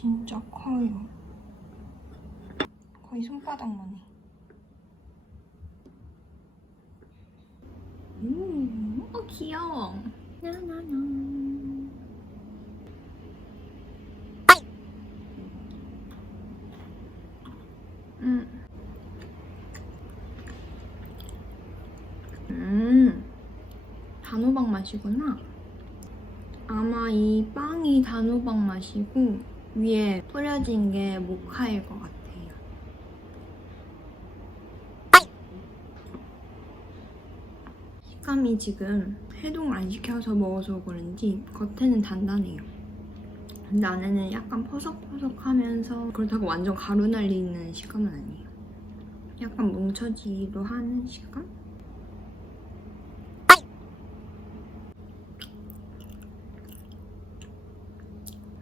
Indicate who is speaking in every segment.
Speaker 1: 진짜 커요. 거의 손바닥만 해. 음, 어, 귀여워. 나나나. 음. 음. 단호박 맛이구나. 아마 이 빵이 단호박 맛이고 위에 뿌려진 게 모카일 것 같아요. 식감이 지금 해동을 안 시켜서 먹어서 그런지 겉에는 단단해요. 근데 안에는 약간 퍼석퍼석하면서 그렇다고 완전 가루 날리는 식감은 아니에요. 약간 뭉쳐지기도 하는 식감?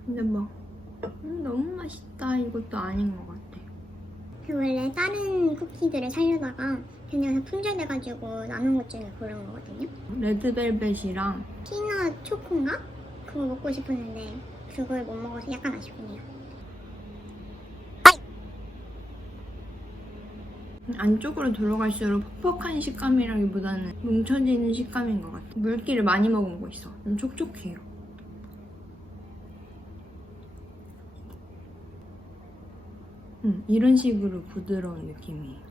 Speaker 1: 근데 막 음, 너무 맛있다 이것도 아닌 것 같아.
Speaker 2: 그 원래 다른 쿠키들을 살려다가 그냥 품절돼가지고 남은 것 중에 고른 거거든요.
Speaker 1: 레드벨벳이랑
Speaker 2: 피넛 초코인가? 그거 먹고 싶었는데 그걸 못 먹어서 약간 아쉽군요.
Speaker 1: 안쪽으로 들어갈수록 퍽퍽한 식감이라기보다는 뭉쳐지는 식감인 것 같아. 물기를 많이 머금고 있어. 좀 촉촉해요. 음, 이런 식으로 부드러운 느낌이에요.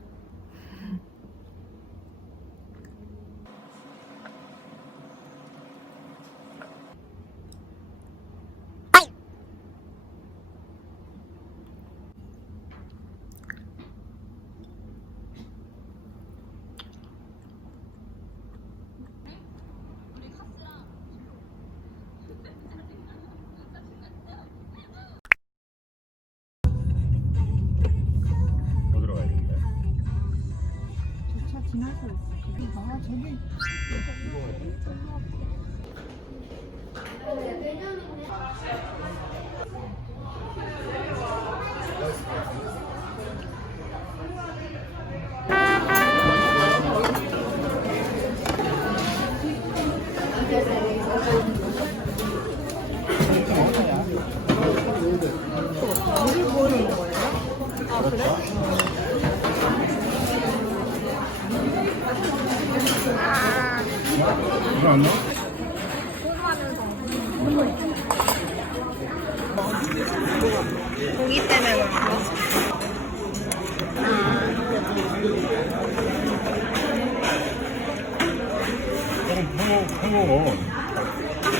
Speaker 3: 조금 헹궈,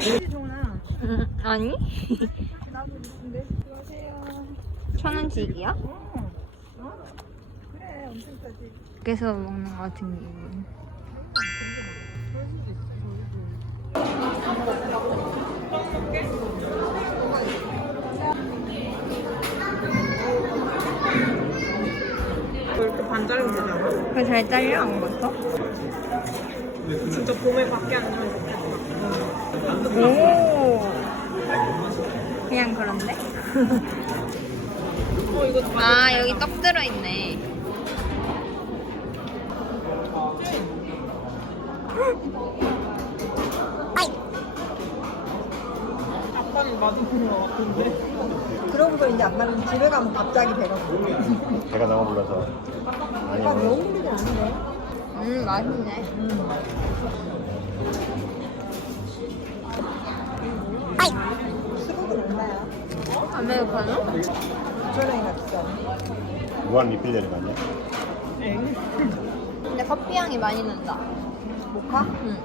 Speaker 3: 헹궈.
Speaker 1: 음, 아니? 천 원씩이야? 밖에서 먹는 것 같은 기분.
Speaker 4: 이렇게 반 자르면 되잖아.
Speaker 1: 그거 잘 잘려 안 봤어?
Speaker 4: 진짜 봄에 밖에 안 나면 좋겠다.
Speaker 1: 오. 그냥 그런데?
Speaker 4: 어, 이거
Speaker 1: 다아 여기 떡 들어있네.
Speaker 4: 맞은 것 같은데.
Speaker 5: 그러고서 이제 아빠는 집에 가면 갑자기 배가 고파.
Speaker 3: 배가 나와 불러서. 아니면
Speaker 5: 너무 힘들지 않은데?
Speaker 1: 음 맛있네.
Speaker 5: 수국은 얼마야?
Speaker 1: 아메리카노?
Speaker 5: 9천원이나 비싸.
Speaker 3: 무한 리필 되는 거 아니야?
Speaker 1: 근데 커피 향이 많이 난다.
Speaker 5: 모카?
Speaker 1: 응.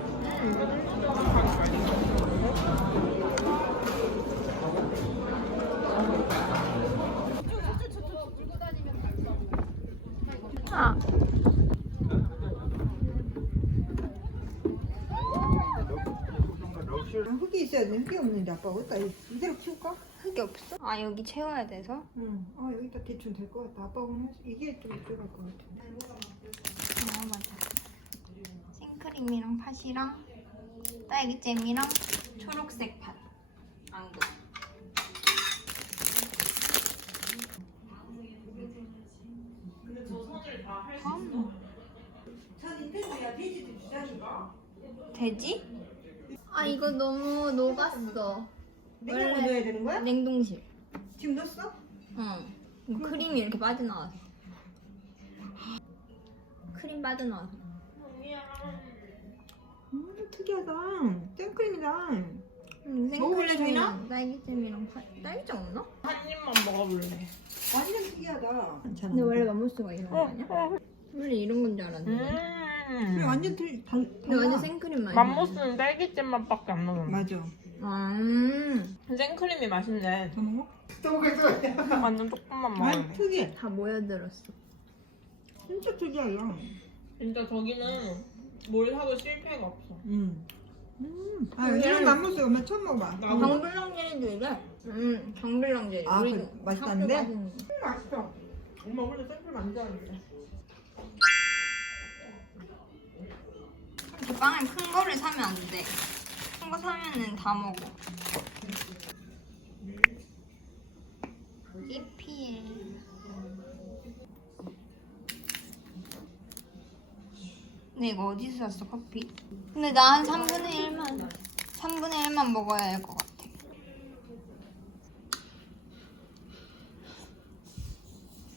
Speaker 1: 아,
Speaker 5: 흙이 없는데 아빠 어디다 이대로 키울까?
Speaker 1: 흙이 없어? 아, 여기 채워야 돼서?
Speaker 5: 응. 아 여기다 대충 될 것 같다. 아빠 오늘 이게 좀 들어갈 것 같은데.
Speaker 1: 어, 맞아. 생크림이랑 팥이랑 딸기잼이랑 초록색 팥. 앙금. 돼지? 아 이거 너무 녹았어.
Speaker 5: 냉장고
Speaker 1: 원래-
Speaker 5: 넣어야 되는 거야?
Speaker 1: 냉동실.
Speaker 5: 지금 넣었어?
Speaker 1: 응. 크림이 이렇게 빠져나와서. 크림 빠져나와서.
Speaker 5: 음 특이하다. 생크림이다.
Speaker 1: 음,
Speaker 5: 먹어볼래,
Speaker 1: 생크림이랑
Speaker 5: 저희랑?
Speaker 1: 딸기잼이랑 파... 딸기잼 없나?
Speaker 4: 한 입만 먹어볼래.
Speaker 5: 완전 특이하다. 괜찮아.
Speaker 1: 근데 원래 맘모스가 이런 거 아니야? 원래 이런 건 줄 알았는데.
Speaker 4: 음.
Speaker 5: 완전 틀. 달,
Speaker 1: 근데 완전 생크림만.
Speaker 4: 맘모스는 딸기잼 맛밖에 안 나는데.
Speaker 5: 맞아.
Speaker 1: 아, 음.
Speaker 4: 생크림이 맛있네.
Speaker 5: 더 먹어? 더 먹을 거야.
Speaker 4: 완전 조금만
Speaker 5: 완
Speaker 4: 먹을래.
Speaker 5: 특이해.
Speaker 1: 다 모여들었어.
Speaker 5: 진짜 특이하다.
Speaker 4: 진짜 저기는 뭘 사도 실패가 없어.
Speaker 5: 음. 음. 아 이런 맘모스 엄마 처음 먹어봐.
Speaker 4: 나도.
Speaker 1: 정블랑 젤리도 이래. 음, 정블랑 젤리.
Speaker 5: 아, 그 맛있다는데?
Speaker 1: 학교
Speaker 5: 맛있어. 엄마 원래 생크림 안 좋아하는데.
Speaker 1: 이렇게 빵을 큰 거를 사면 안 돼. 큰 거 사면은 다 먹어. EPL. 근데 이거 어디서 샀어 커피? 근데 나 한 3분의 1만 3분의 1만 먹어야 할 것 같아.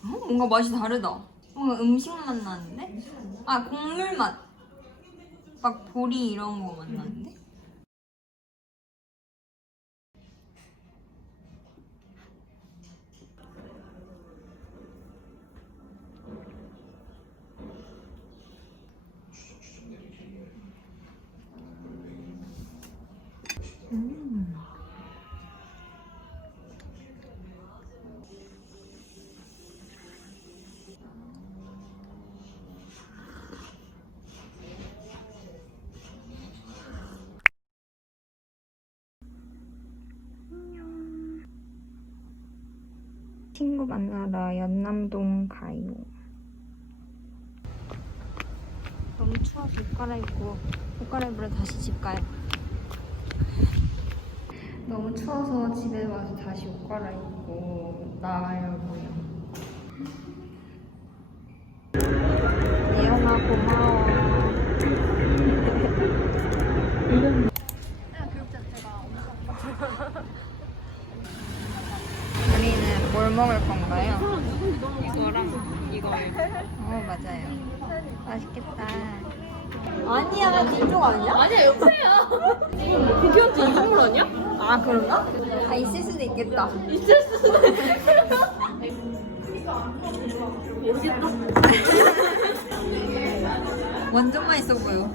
Speaker 1: 어? 뭔가 맛이 다르다. 뭔가 음식 맛 나는데? 아 곡물 맛. 막 보리 이런 거맛 나는데? 친구 만나러 연남동 가요. 너무 추워서 옷 갈아입고 옷 갈아입으러 다시 집 가요. 너무 추워서 집에 와서 다시 옷 갈아입고 나가려고요. 예영아 고마워. 우리는 뭘 먹을 건가요?
Speaker 4: 이거랑 이거에.
Speaker 1: 어 맞아요. 맛있겠다. 아니야 이쪽 아니야?
Speaker 4: 아니야 옆에야. 비디오지 이 선물 아니야?
Speaker 1: 아 그런가? 아 있을 수도 있겠다.
Speaker 4: 있을 수도. 모르겠다.
Speaker 1: 완전 맛있어 보여.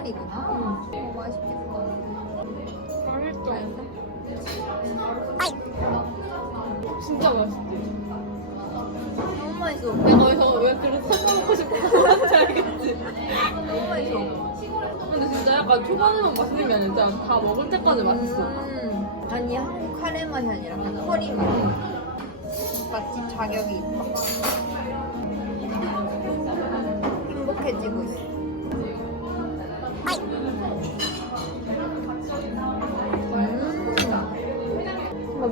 Speaker 1: 색깔이구나. 어, 맛있겠다.
Speaker 4: 진짜 맛있지.
Speaker 1: 너무 맛있어.
Speaker 4: 내가 여기서 왜 그렇게 섞어먹고 싶었는지 알겠지?
Speaker 1: 너무 맛있어.
Speaker 4: 근데 진짜 약간 초반에만 맛있는 게 아니라 다 먹을 때까지 맛있어.
Speaker 1: 음, 아니 한국 카레 맛이 아니라 커리 맛. 맛집 자격이 있다. 행복해지고 있어.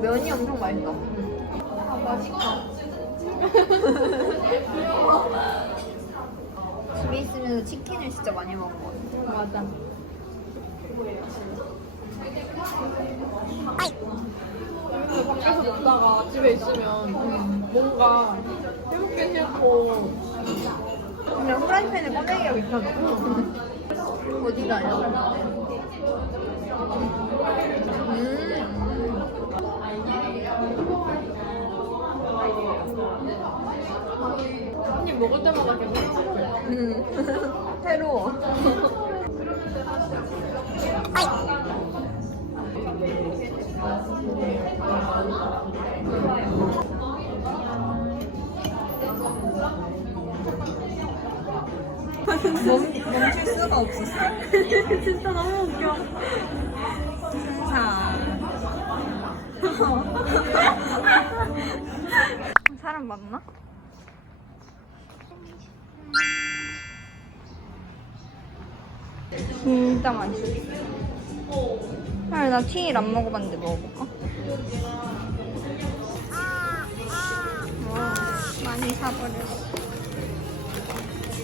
Speaker 1: 면이 엄청 맛있어. 아. 집에 있으면서 치킨을 진짜 많이 먹은 것 같아.
Speaker 4: 맞아. 근데 밖에서 먹다가 집에 있으면 뭔가 해먹기 싫고
Speaker 1: 그냥 후라이팬에 꺼내기가 귀찮아. 어디 가요? 음.
Speaker 4: 먹을 때마다 계속 행복해.
Speaker 1: 음. 새로워. 멈, 멈출 수가 없었어. 진짜 너무 웃겨. 자. 사람 맞나? 진짜 맛있어. 헐, 나 티일 안 먹어봤는데 먹어볼까? 와, 많이 사버렸어.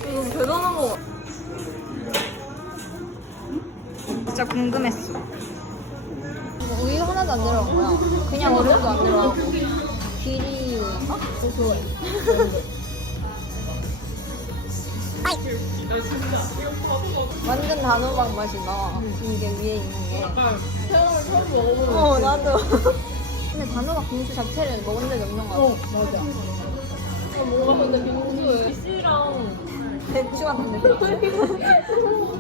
Speaker 4: 이거 대단한 거 같아.
Speaker 1: 진짜 궁금했어. 이거 우유 하나도 안 들어간 거야. 그냥 우유도 안 들어가고. 길이 우유인가? 완전 단호박 맛이 나. 이게 위에 있는 게.
Speaker 4: 약간 처음 먹어보는
Speaker 1: 어, 나도. 근데 단호박 빙수 자체를 먹은 적이 없는 것 같아.
Speaker 4: 맞아. 뭔가 근데 빙수에 씨랑
Speaker 1: 배추 같은 느낌.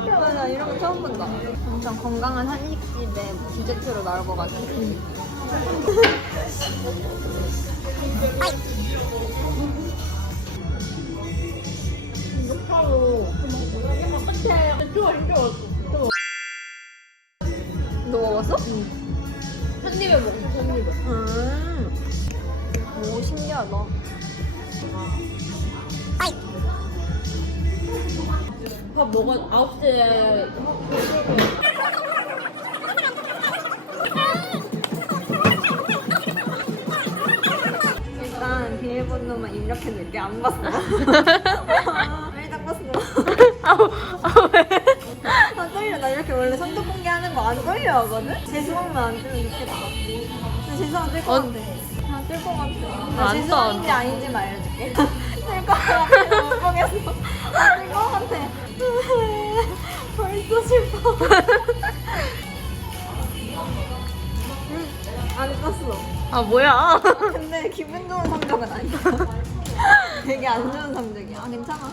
Speaker 1: 맞아, 이런 거 처음 본다. 엄청 건강한 한식집에 디저트로 나올 것 같아.
Speaker 4: 맥주가 진짜 맛있어.
Speaker 1: 너 먹었어?
Speaker 4: 한 입에 먹어, 한 입에.
Speaker 1: 음. 오, 신기하다.
Speaker 4: 밥 먹어, 9시에
Speaker 1: 일단 비밀번호만 입력했는데 안 봤어. 일단 봤어. 아, 왜? 안 떨려 하거든? 재수강만 안 뜨면 좋겠다. 나 재수강 뜰것 같아. 아, 뜰것 같아.
Speaker 4: 나안
Speaker 1: 재수강인지 아닌지만 알려줄게. 뜰것 같아. 아, 뜰것 같아. 벌써 슬퍼. 응, 안 떴어.
Speaker 4: 아, 뭐야?
Speaker 1: 근데 기분 좋은 성적은 아니야. 되게 안 좋은 성적이야. 아, 괜찮아.